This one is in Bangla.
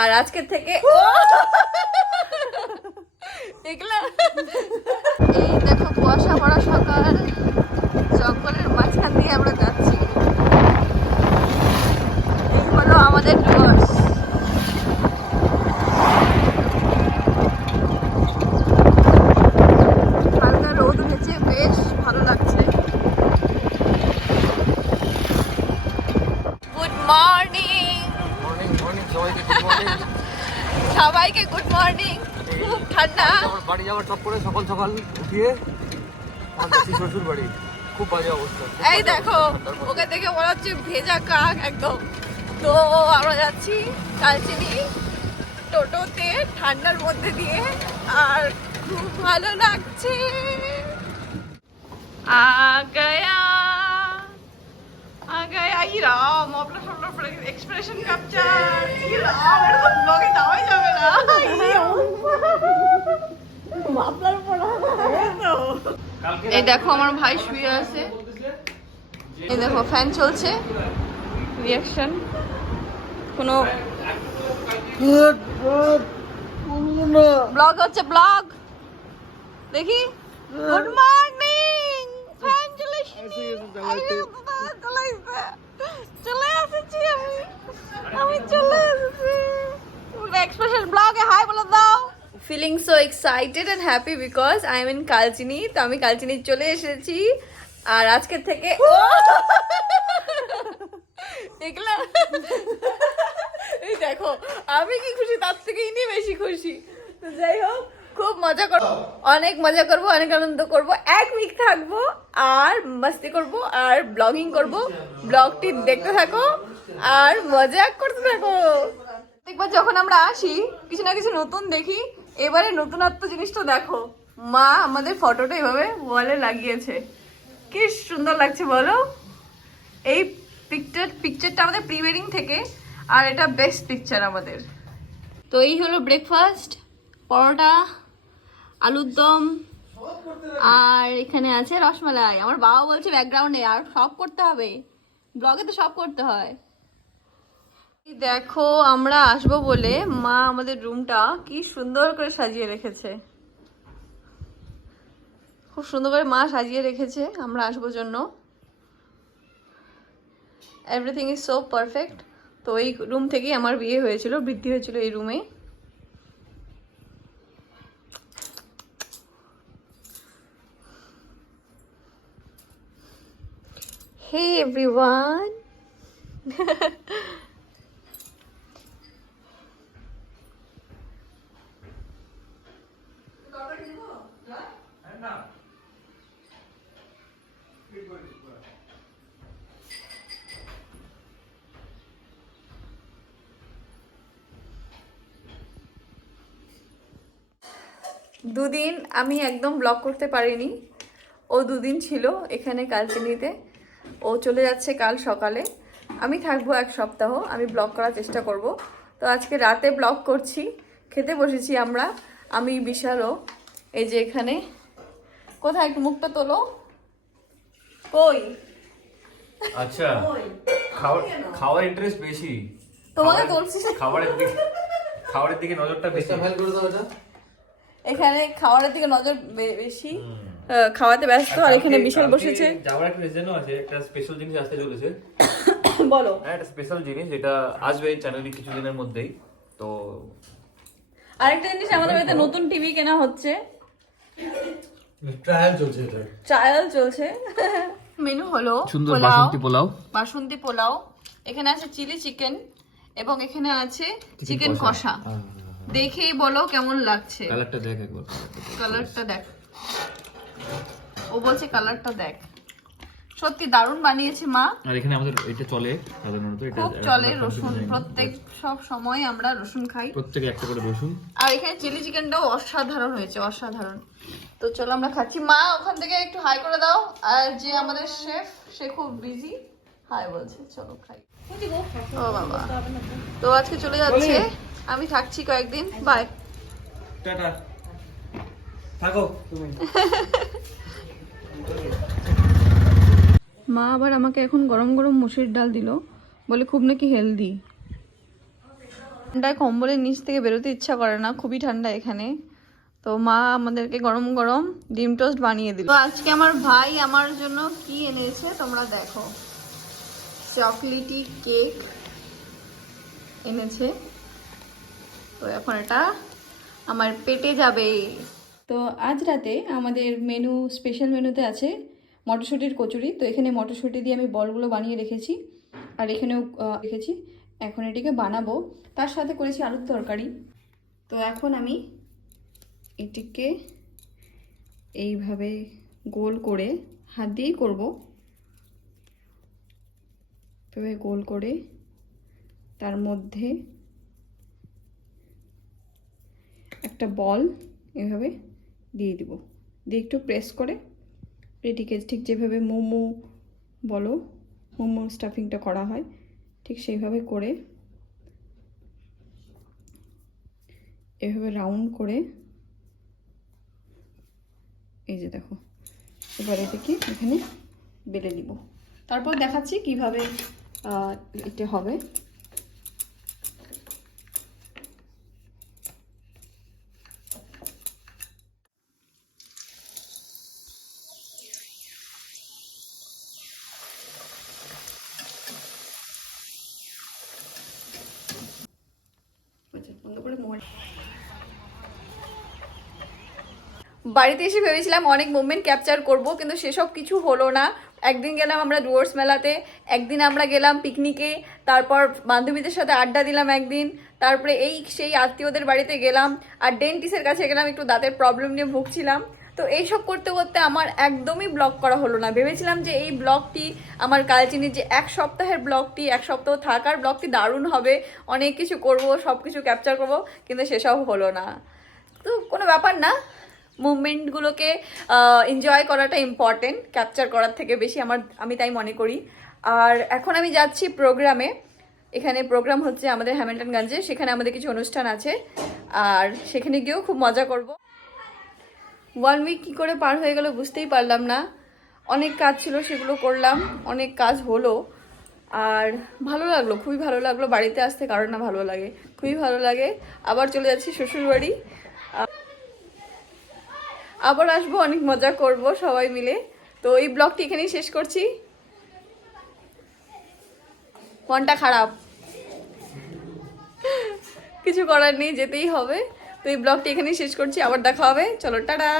আর আজকের থেকে দেখলা এই দেখো কুয়াশা ভরা সকাল, জঙ্গলের মাঝখান দিয়ে আমরা যাচ্ছি। এই হলো আমাদের ডুয়ার্স। হালকা রোদ উঠেছে, বেশ ভালো লাগছে। গুড মর্নিং সবাইকে, গুড মর্নিং। খুব ঠান্ডা। বাড়ি যাওয়ার সব করে সকাল সকাল উঠিয়ে শ্বশুর বাড়ি, খুব বাজে অবস্থা। এই দেখো ওকে দেখে মনে হচ্ছে ভেজা কাক একদম। তো আমরা যাচ্ছি কালচিনি টোটোতে ঠান্ডার মধ্যে দিয়ে, আর খুব ভালো লাগছে। এই রাম, আপনার সামনে এক্সপ্রেশন ক্যাপচার। এই রাম, এটা তো ব্লগে দেওয়াই যাবে না। এই দেখো আমার ভাই শুয়ে আছে, এই দেখো ফ্যান চলছে, রিঅ্যাকশন কোনো ব্লগ হচ্ছে, ব্লগ দেখি। Good morning. ফ্যান চলেছি, চলে এসেছি আমি চলে এসেছি। এক্সপ্রেশন ব্লগে হাই বলে দাও। Feeling so excited and happy because I am in Kalchini. তো আমি কালচিনি চলে এসেছি, আর আজকের থেকে দেখলাম। এই দেখো আমি কি খুশি, তার থেকে ইনি বেশি খুশি। তো যাই হোক, খুব মজা করবো, অনেক মজা করবো, অনেক আনন্দ করবো। এক উইক থাকবো আর মস্তি করবো আর ব্লগিং করবো। ব্লগটি দেখতে থাকো আর মজা করতে থাকো। দেখবো যখন আমরা আসি কিছু না কিছু নতুন দেখি। এবারে নতুনত্ব জিনিসটা দেখো, মা আমাদের ফটোটা এভাবে ওয়ালে লাগিয়েছে, কি সুন্দর লাগছে বলো। এই পিকচারটা আমাদের প্রি ওয়েডিং থেকে, আর এটা বেস্ট পিকচার আমাদের। তো এই হলো ব্রেকফাস্ট, পরোটা, আলুর দম, আর এখানে আছে রসমালাই। আমার বাবা বলছে ব্যাকগ্রাউন্ডে আর সব করতে হবে, ব্লগে তো সব করতে হয়। দেখো আমরা আসবো বলে মা আমাদের রুমটা কি সুন্দর করে সাজিয়ে রেখেছে, খুব সুন্দর করে মা সাজিয়ে রেখেছে আমরা আসবো জন্য। Everything is so perfect. তো এই রুম থেকেই আমার বিয়ে হয়েছিল, বৃদ্ধি হয়েছিল এই রুমে। Hey everyone. দুদিন আমি একদম ব্লগ করতে পারিনি। ও দুদিন ছিল এখানে কালচিনিতে, ও চলে যাচ্ছে কাল সকালে। আমি থাকবো এক সপ্তাহ, আমি ব্লগ করার চেষ্টা করব। তো আজকে রাতে ব্লগ করছি, খেতে বসেছি আমরা, আমি বিশালও। এই যে এখানে, কোথায় একটু মুখটা তোলো, কই? আচ্ছা, খাওয়ার ইন্টারেস্ট বেশি তোমাকে তুলছি, খাবারের দিকে নজরটা বেশি। এখানে খাওয়ারের দিকে নজর বেশি, খাওয়াতে ব্যস্ত। আর এখানে বিশাল বসেছে। যাওয়ার একটা রিজনও আছে, একটা স্পেশাল জিনিস আসতে চলেছে। বলো। হ্যাঁ, একটা স্পেশাল জিনিস যেটা আসবে এই চ্যানেলে কিছুদিনের মধ্যেই। তো আরেকটা জিনিস, আমাদের বাড়িতে নতুন টিভি কেনা হচ্ছে, ট্রায়াল চলছে। মেনু হলো সুন্দর বাসন্তী পোলাও, এখানে আছে চিলি চিকেন, এবং এখানে আছে চিকেন কষা। দেখেই বলো কেমন লাগছে। কালারটা দেখ একবার, কালারটা দেখ, ও বলছে কালারটা দেখ। সত্যি দারুণ বানিয়েছে মা। আর এখানে আমাদের এটা চলে সাধারণত, এটা খুব চলে রসুন, প্রত্যেক সব সময় আমরা রসুন খাই, প্রত্যেকে একটা করে রসুন। আর এখানে চিলি চিকেনটাও অসাধারণ হয়েছে, অসাধারণ। তো চলো আমরা খাচ্ছি। মা ওখান থেকে একটু হাই করে দাও। আর যে আমাদের শেফ, সে খুব বিজি, হাই বলছে। চলো খাই। ও বাবা, তো আজকে চলে যাচ্ছে, আমি থাকছি কয়েকদিন। বাই, টাটা, থাকো তুমি। মা আবার আমাকে এখন গরম গরম মুসুরির ডাল দিল, বলে খুব নাকি হেলদি। ঠান্ডায় কম্বলের নিচ থেকে বেরোতে ইচ্ছা করে না, খুবই ঠান্ডা এখানে। তো মা আমাদেরকে গরম গরম ডিম টোস্ট বানিয়ে দিল। তো আজকে আমার ভাই আমার জন্য কি এনেছে তোমরা দেখো, চকলেটি কেক এনেছে। তো এখন এটা আমার পেটে যাবে। তো আজ রাতে আমাদের মেনু, স্পেশাল মেনুতে আছে মটরশুঁটির কচুরি। তো এখানে মটরশুঁটি দিয়ে আমি বলগুলো বানিয়ে রেখেছি, আর এখানেও রেখেছি। এখন এটিকে বানাবো, তার সাথে করেছি আলুর তরকারি। তো এখন আমি এটিকে এইভাবে গোল করে, হাত দিয়েই করব, তবে গোল করে তার মধ্যে একটা বল এভাবে দিয়ে দিব, দিয়ে একটু প্রেস করে এটিকে ঠিক যেভাবে মোমো বলো, মোমো স্টাফিংটা করা হয় ঠিক সেইভাবে করে এভাবে রাউন্ড করে, এই যে দেখো, এবার এটাকে এখানে বেলে দিব। তারপর দেখাচ্ছি কিভাবে এটা হবে। বাড়িতে এসে ভেবেছিলাম অনেক মুভমেন্ট ক্যাপচার করব, কিন্তু সেসব কিছু হলো না। একদিন গেলাম আমরা ডুয়ার্স মেলাতে, একদিন আমরা গেলাম পিকনিকে, তারপর বান্ধবীদের সাথে আড্ডা দিলাম একদিন, তারপরে সেই আত্মীয়দের বাড়িতে গেলাম, আর ডেন্টিস্টের কাছে গেলাম, একটু দাঁতের প্রবলেম নিয়ে ভুগছিলাম। তো এইসব করতে করতে আমার একদমই ব্লগ করা হলো না। ভেবেছিলাম যে এই ব্লগটি, আমার কালচিনির যে 1 সপ্তাহের ব্লগটি, 1 সপ্তাহ থাকার ব্লগটি দারুণ হবে, অনেক কিছু করব, সব কিছু ক্যাপচার করব, কিন্তু সেসব হলো না। তো কোনো ব্যাপার না, মুভমেন্টগুলোকে এনজয় করাটা ইম্পর্টেন্ট ক্যাপচার করার থেকে বেশি, আমি তাই মনে করি। আর এখন আমি যাচ্ছি প্রোগ্রামে। এখানে প্রোগ্রাম হচ্ছে আমাদের হ্যামিল্টনগঞ্জে, সেখানে আমাদের কিছু অনুষ্ঠান আছে, আর সেখানে গিয়েও খুব মজা করব। 1 উইক কী করে পার হয়ে গেল বুঝতেই পারলাম না। অনেক কাজ ছিল, সেগুলো করলাম, অনেক কাজ হলো, আর ভালো লাগলো, খুবই ভালো লাগলো। বাড়িতে আসতে কারণ না ভালো লাগে, খুবই ভালো লাগে। আবার চলে যাচ্ছি শ্বশুরবাড়ি, আবার আসবো, অনেক মজা করব সবাই মিলে। তো এই ব্লগটি এখানেই শেষ করছি, মনটা খারাপ, কিছু করার নেই, যেতেই হবে। তো এই ব্লগটি এখানেই শেষ করছি, আবার দেখা হবে, চলো টাটা।